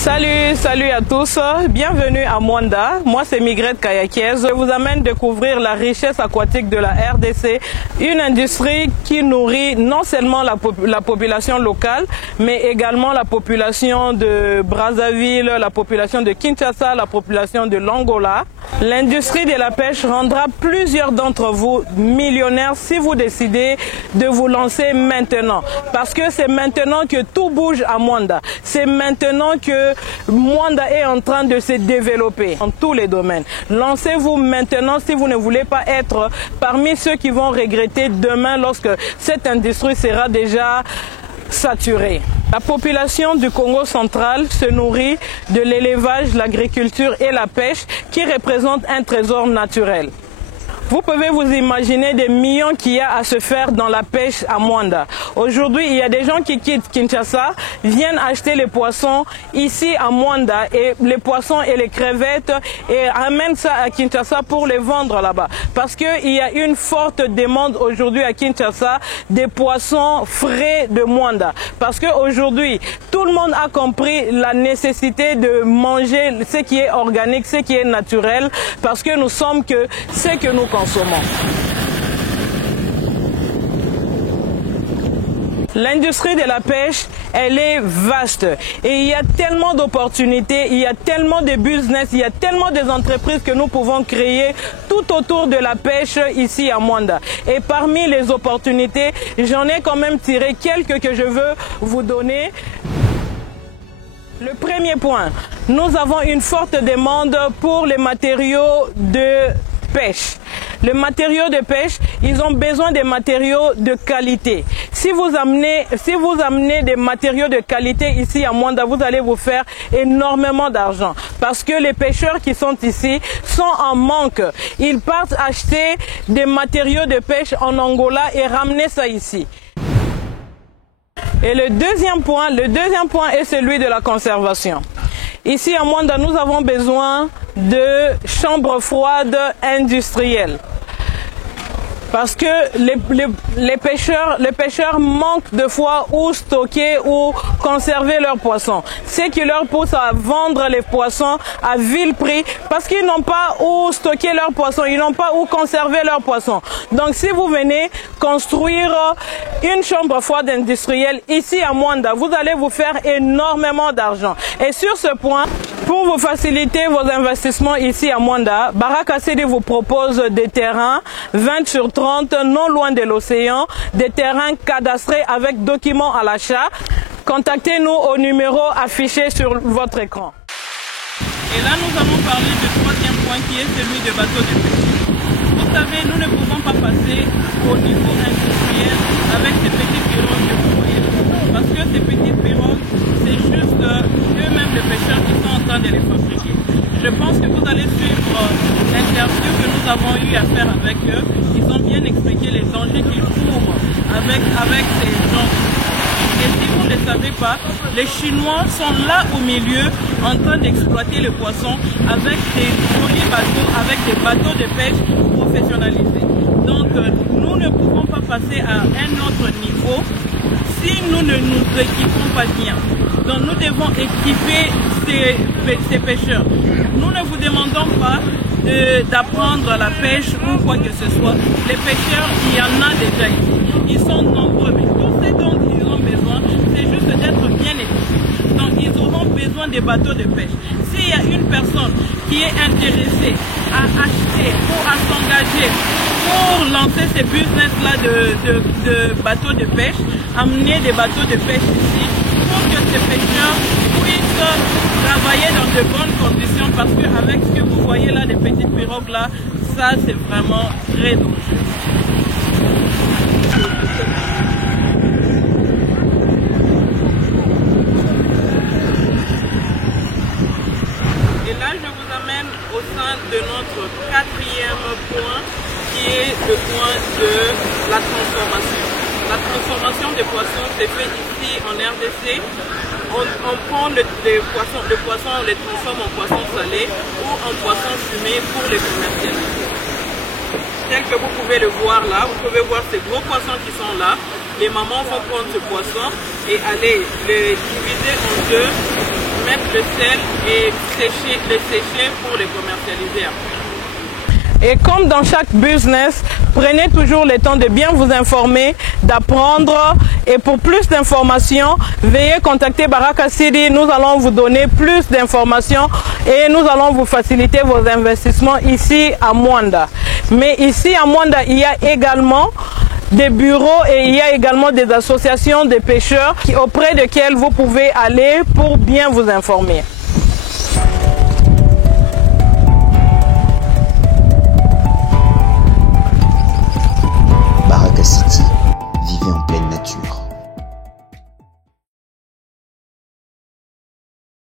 Salut à tous, bienvenue à Mwanda. Moi c'est Migrette Kayakiez. Je vous amène découvrir la richesse aquatique de la RDC, une industrie qui nourrit non seulement la population locale, mais également la population de Brazzaville, la population de Kinshasa, la population de l'Angola. L'industrie de la pêche rendra plusieurs d'entre vous millionnaires si vous décidez de vous lancer maintenant. Parce que c'est maintenant que tout bouge à Mwanda. C'est maintenant que Mwanda est en train de se développer dans tous les domaines. Lancez-vous maintenant si vous ne voulez pas être parmi ceux qui vont regretter demain lorsque cette industrie sera déjà saturée. La population du Congo central se nourrit de l'élevage, l'agriculture et la pêche qui représentent un trésor naturel. Vous pouvez vous imaginer des millions qu'il y a à se faire dans la pêche à Mwanda. Aujourd'hui, il y a des gens qui quittent Kinshasa, viennent acheter les poissons ici à Mwanda, et les poissons et les crevettes, et amènent ça à Kinshasa pour les vendre là-bas. Parce qu'il y a une forte demande aujourd'hui à Kinshasa des poissons frais de Mwanda. Parce qu'aujourd'hui, tout le monde a compris la nécessité de manger ce qui est organique, ce qui est naturel, parce que nous sommes que ce que nous consommons. L'industrie de la pêche, elle est vaste et il y a tellement d'opportunités, il y a tellement de business, il y a tellement d'entreprises que nous pouvons créer tout autour de la pêche ici à Mwanda. Et parmi les opportunités, j'en ai quand même tiré quelques que je veux vous donner. Le premier point, nous avons une forte demande pour les matériaux de pêche. Les matériaux de pêche, ils ont besoin de matériaux de qualité. Si vous amenez des matériaux de qualité ici à Mwanda, vous allez vous faire énormément d'argent. Parce que les pêcheurs qui sont ici sont en manque. Ils partent acheter des matériaux de pêche en Angola et ramener ça ici. Et le deuxième point est celui de la conservation. Ici à Mwanda, nous avons besoin de chambres froides industrielles. Parce que les pêcheurs manquent de fois où stocker ou conserver leurs poissons. Ce qui leur pousse à vendre les poissons à vil prix parce qu'ils n'ont pas où stocker leurs poissons, ils n'ont pas où conserver leurs poissons. Donc si vous venez construire une chambre froide industrielle ici à Mwanda, vous allez vous faire énormément d'argent. Et sur ce point, pour vous faciliter vos investissements ici à Mwanda, Baraka CD vous propose des terrains 20 sur 30, non loin de l'océan, des terrains cadastrés avec documents à l'achat. Contactez-nous au numéro affiché sur votre écran. Et là, nous allons parler du troisième point qui est celui des bateaux de pêche. Vous savez, nous ne pouvons pas passer au niveau industriel avec ces petites pirogues que vous voyez. Parce que ces petites pirogues, c'est juste eux-mêmes les pêcheurs qui sont en train de les fabriquer. Je pense que vous allez suivre l'interview que nous avons eu à faire avec eux. Ils ont bien expliqué les dangers qu'ils courent avec ces gens. Et si vous ne le savez pas, les Chinois sont là au milieu en train d'exploiter le poisson avec des jolis bateaux, avec des bateaux de pêche professionnalisés. Donc nous ne pouvons pas passer à un autre niveau si nous ne nous équipons pas bien. Donc nous devons équiper ces pêcheurs. Nous ne vous demandons pas d'apprendre la pêche ou quoi que ce soit. Les pêcheurs, il y en a déjà ici. Ils sont nombreux, mais tout ce dont ils ont besoin, c'est juste d'être bien équipés. Donc ils auront besoin des bateaux de pêche. S'il y a une personne qui est intéressée à acheter ou à s'engager pour lancer ces business-là de bateaux de pêche, amener des bateaux de pêche ici pour que ces pêcheurs puissent travailler dans de bonnes conditions, parce qu'avec ce que vous voyez là, les petites pirogues là, ça c'est vraiment très dangereux. Et là, je vous amène au sein de notre quatrième point, qui est le point de la transformation. La transformation des poissons s'est faite ici en RDC. On prend les poissons, on les transforme en poissons salés ou en poissons fumés pour les commercialiser. Tel que vous pouvez le voir là, vous pouvez voir ces gros poissons qui sont là. Les mamans vont prendre ce poisson et aller le diviser en deux, mettre le sel et le sécher pour les commercialiser après. Et comme dans chaque business, prenez toujours le temps de bien vous informer, d'apprendre. Et pour plus d'informations, veuillez contacter Baraka City. Nous allons vous donner plus d'informations et nous allons vous faciliter vos investissements ici à Mwanda. Mais ici à Mwanda, il y a également des bureaux et il y a également des associations de pêcheurs auprès desquelles vous pouvez aller pour bien vous informer. Baraka City, vivez en pleine nature.